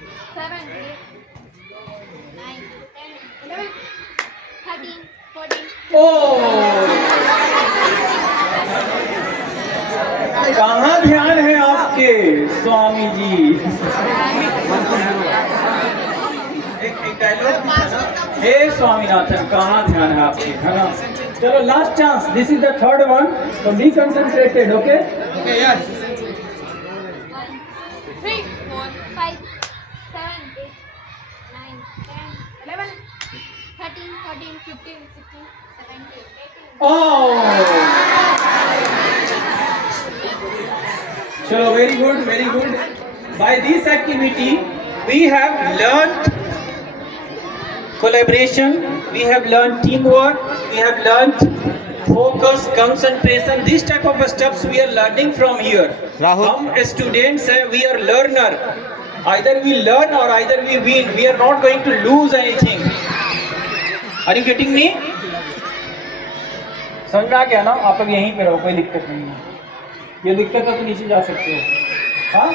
7, 8, 9, 10, 11, 13, 14. कहाँ ध्यान है आपके स्वामी जी? एक डायलॉग हे स्वामीनाथन, कहाँ ध्यान है आपके, है ना? चलो last chance, this is the third one, तो be concentrated, okay? Okay, yes. 1, 3, 4, 5, 7, 8, 9, 10, 11, 13, 14, 15, 16, 17, 18. Oh! Chalo, very good, very good. By this activity, we have learnt collaboration, we have learnt teamwork, we have learnt focus, concentration. These type of steps we are learning from here. Rahul. हम students हैं, we are learner. Either we learn or either we win. We are not going to lose anything. Are you getting me? समझ आ गया ना? आप लोग यहीं पे रहो, कोई दिक्कत नहीं है। ये दिक्कत है तो नीचे जा सकते हो। हाँ?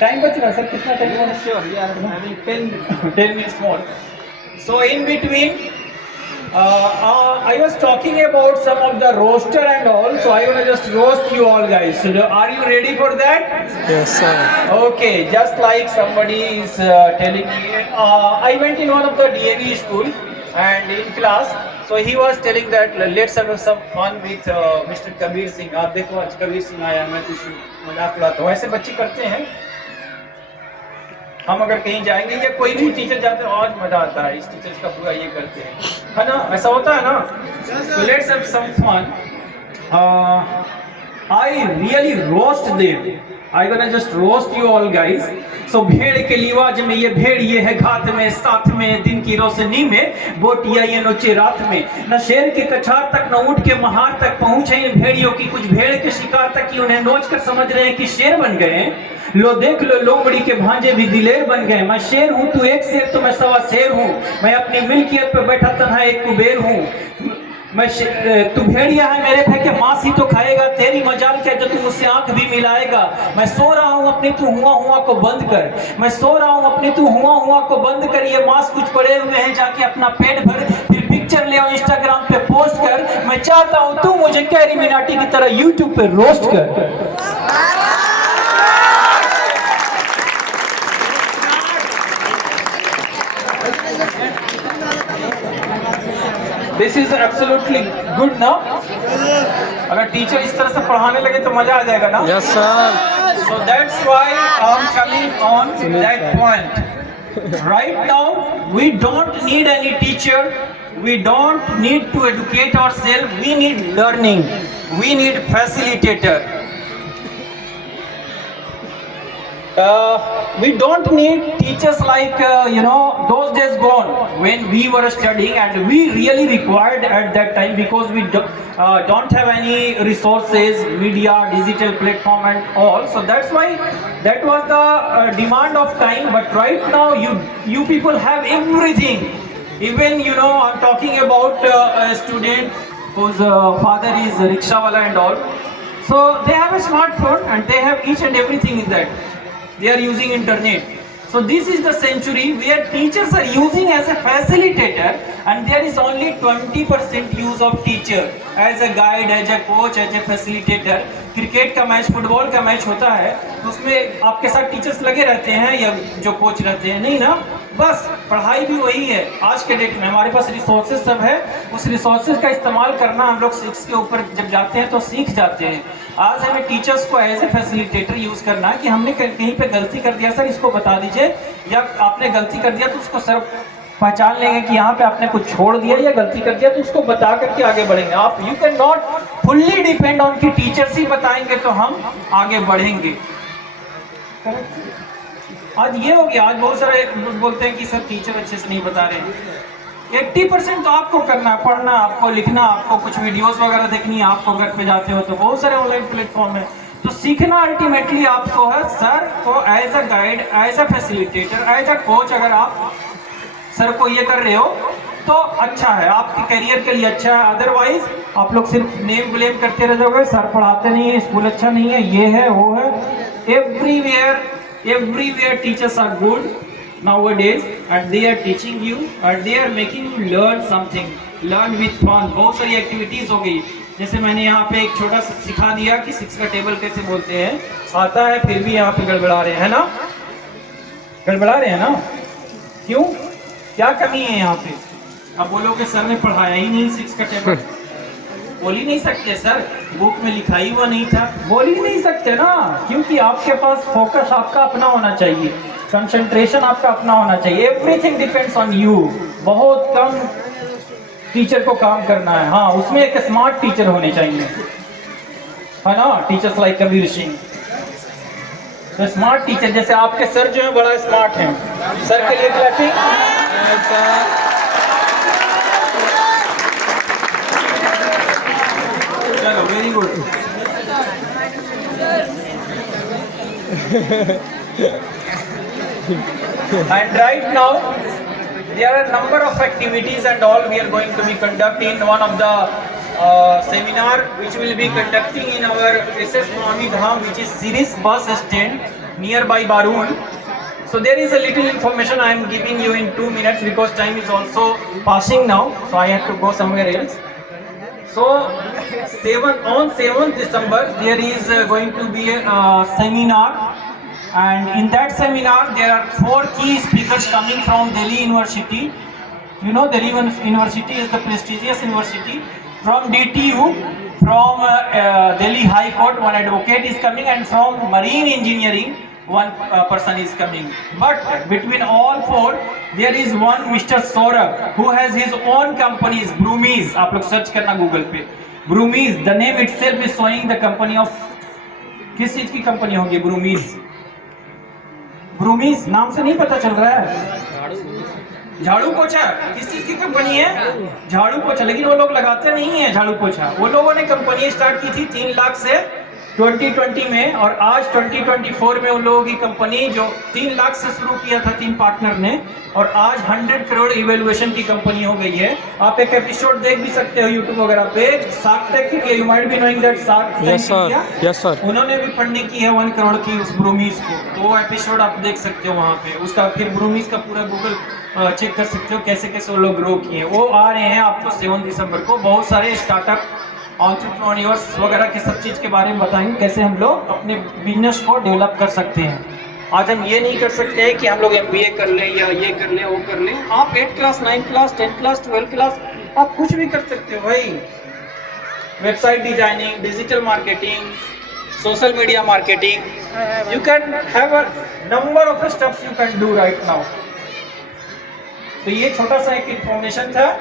टाइम बच रहा सर, कितना टाइम है? 10 minutes more. So in between, I was talking about some of the roaster and all, so I want to just roast you all guys. So are you ready for that? Yes, sir. Okay, just like somebody is telling me, I went in one of the DAV school and in class, so he was telling that let's have some fun with Mr. Kabir Singh. आप देखो आज कबीर सिंह आया, मैं कुछ मजाक उड़ाता हूँ। ऐसे बच्चे करते हैं। हम अगर कहीं जाएंगे या कोई भी टीचर जाते हैं, आज मजा आता है, इस टीचर का पूरा ये करते हैं, है ना? ऐसा होता है ना? So let's have some fun. I really roast them. I gonna just roast you all guys. So भेड़ के लिवाज में ये भेड़ ये है घात में, साथ में दिन की रोशनी में बोटिया ये नोचे रात में, न शेर के कछार तक न ऊंट के महार तक पहुंचे इन भेड़ियों की, कुछ भेड़ के शिकार तक की उन्हें नोच कर समझ रहे हैं कि शेर बन गए। लो देख लो लोमड़ी के भांजे भी दिलेर बन गए। मैं शेर हूँ तू एक शेर तो मैं सवा शेर हूँ, मैं अपनी मिल्कियत पे बैठा तन्हा एक कुबेर हूँ। मैं तू भेड़िया है मेरे फेंके मांस ही तो खाएगा, तेरी मजाल क्या जो तू मुझसे आंख भी मिलाएगा। मैं सो रहा हूँ अपनी तू हुआ हुआ को बंद कर, मैं सो रहा हूँ अपनी तू हुआ हुआ को बंद कर। ये मांस कुछ पड़े हुए हैं, जाके अपना पेट भर, फिर पिक्चर ले आओ इंस्टाग्राम पे पोस्ट कर। मैं चाहता हूँ तू मुझे कैरी मिनाटी की तरह यूट्यूब पे रोस्ट कर। This is absolutely good now. अगर टीचर इस तरह से पढ़ाने लगे तो मजा आ जाएगा ना? Yes, sir. So that's why I'm coming on that point. Right now, we don't need any teacher. We don't need to educate ourselves. We need learning. We need facilitator. We don't need teachers like those days gone when we were studying, and we really required at that time, because we don't have any resources, media, digital platform and all. So that's why that was the demand of time. But right now you people have everything. Even I'm talking about a student whose father is a rickshawala and all. So they have a smartphone and they have each and everything in that. They are using internet. So this is the century where teachers are using as a facilitator, and there is only 20% use of teacher as a guide, as a coach, as a facilitator. Cricket का match, football का match होता है तो उसमें आपके साथ teachers लगे रहते हैं या जो कोच रहते हैं? नहीं ना। बस पढ़ाई भी वही है। आज के डेट में हमारे पास रिसोर्सेज सब है, उस रिसोर्सेज का इस्तेमाल करना हम लोग इसके ऊपर जब जाते हैं तो सीख जाते हैं। आज हमें टीचर्स को एज ए फैसिलिटेटर यूज करना है कि हमने कहीं पे गलती कर दिया, सर इसको बता दीजिए, या आपने गलती कर दिया तो उसको सर पहचान लेंगे कि यहाँ पे आपने कुछ छोड़ दिया या गलती कर दिया, तो उसको बता करके आगे बढ़ेंगे। आप you can not fully depend on कि टीचर्स ही बताएंगे तो हम आगे बढ़ेंगे। आज ये हो गया, आज बहुत सारे बोलते हैं कि सर टीचर अच्छे से नहीं बता रहे। 80% तो आपको करना, पढ़ना, आपको लिखना, आपको कुछ वीडियोस वगैरह देखनी है, आपको घर पे जाते हो तो बहुत सारे ऑनलाइन प्लेटफॉर्म है, तो सीखना अल्टीमेटली आपको है। सर को as a guide, as a facilitator, as a coach अगर आप सर को ये कर रहे हो तो अच्छा है, आपके करियर के लिए अच्छा है। अदरवाइज आप लोग सिर्फ नेम ब्लेम करते रह जाओगे, सर पढ़ाते नहीं है, स्कूल अच्छा नहीं है, ये है वो है। Everywhere Everywhere teachers are good nowadays and they are teaching you and they are making you learn something, learn with fun. बहुत सारी एक्टिविटीज हो गई, जैसे मैंने यहाँ पे एक छोटा सा सिखा दिया कि 6 का टेबल कैसे बोलते हैं, आता है फिर भी यहाँ पे गड़बड़ा रहे हैं ना, गड़बड़ा रहे हैं ना, क्यों, क्या कमी है यहाँ पे? अब बोलोगे सर ने पढ़ाया ही नहीं 6 का टेबल, बोल ही नहीं सकते सर, बुक में लिखा ही हुआ नहीं था, बोल ही नहीं सकते ना, क्योंकि आपके पास फोकस आपका अपना होना चाहिए, कंसंट्रेशन आपका अपना होना चाहिए, एवरीथिंग डिपेंड्स ऑन यू। बहुत कम टीचर को काम करना है, हाँ उसमें एक स्मार्ट टीचर होने चाहिए, है ना, टीचर्स लाइक कबीर सिंह, तो स्मार्ट टीचर जैसे आपके सर जो है बड़ा स्मार्ट हैं, सर के लिए क्लैपिंग। चलो very good. And right now there are a number of activities and all we are going to be conducting. One of the seminar which will be conducting in our SS Swami Dham, which is Siris bus stand nearby Barun. So there is a little information I am giving you in 2 minutes because time is also passing now, so I have to go somewhere else. So on 7th December there is going to be a seminar, and in that seminar there are 4 key speakers coming from Delhi University. You know Delhi University is the prestigious university. From DTU, from Delhi High Court one advocate is coming, and from Marine Engineering one person is coming. But between all 4 there is one Mr. Saurabh who has his own companies, Broomies. आप लोग search करना Google पे, Broomies, the name itself is showing the company of, किस चीज की company होगी Broomies? Broomies नाम से नहीं पता चल रहा है, झाड़ू पोछा, किस चीज की कंपनी है? झाड़ू पोछा, लेकिन वो लोग लगाते नहीं है झाड़ू पोछा। वो लोगों ने कंपनी स्टार्ट की थी 3 लाख से 2020 में, और आज 2024 में उन लोगों की कंपनी जो 3 लाख से शुरू किया था 3 पार्टनर ने, और आज 100 करोड़ इवेल्युएशन की कंपनी हो गई है। आप एक एपिसोड देख भी सकते हो यूट्यूब वगैरह पे, शार्क टैंक की, you might be knowing that shark tank, yes sir, उन्होंने भी फंडिंग की है 1 करोड़ की उस ब्रूमीज को, तो वो एपिसोड आप देख सकते हो वहाँ पे, उसका फिर ब्रूमीज का पूरा गूगल चेक कर सकते हो कैसे कैसे वो लोग ग्रो किए। वो आ रहे हैं आपको 7 दिसंबर को, बहुत सारे स्टार्टअप एंटरप्रेन्योर्स वगैरह के सब चीज़ के बारे में बताएंगे, कैसे हम लोग अपने बिजनेस को डेवलप कर सकते हैं। आज हम ये नहीं कर सकते हैं कि हम लोग MBA कर लें या ये कर लें वो कर लें, आप 8 क्लास 9 क्लास 10 क्लास 12 क्लास आप कुछ भी कर सकते हो भाई। Website designing, digital marketing, social media marketing, you can have a number of steps you can do right now. तो ये छोटा सा एक इन्फॉर्मेशन था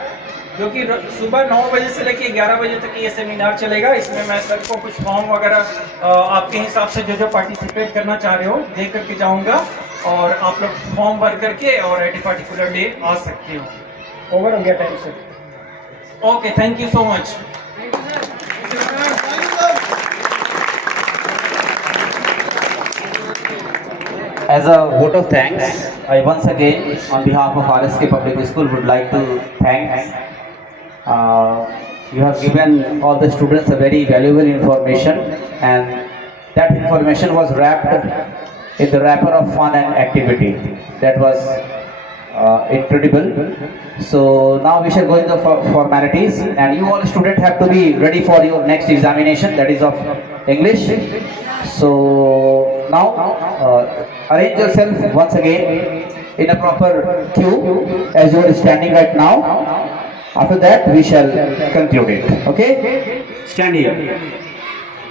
जो कि सुबह 9 बजे से लेकर 11 बजे तक ये सेमिनार चलेगा। इसमें मैं सर को कुछ फॉर्म वगैरह आपके हिसाब से जो पार्टिसिपेट करना चाह रहे हो दे करके जाऊंगा, और आप लोग फॉर्म भर करके और एट ए पर्टिकुलर डे आ सकते हो। ओवर हो गया time sir? Okay, thank you so much. As a vote of thanks, I once again, on behalf of RSK Public School, would like to thank. You have given all the students a very valuable information, and that information was wrapped in the wrapper of fun and activity. That was incredible. So now we shall go into the formalities, and you all students have to be ready for your next examination, that is of English. So now arrange yourself once again in a proper queue as you are standing right now. After that we shall conclude it. Okay? Stand here.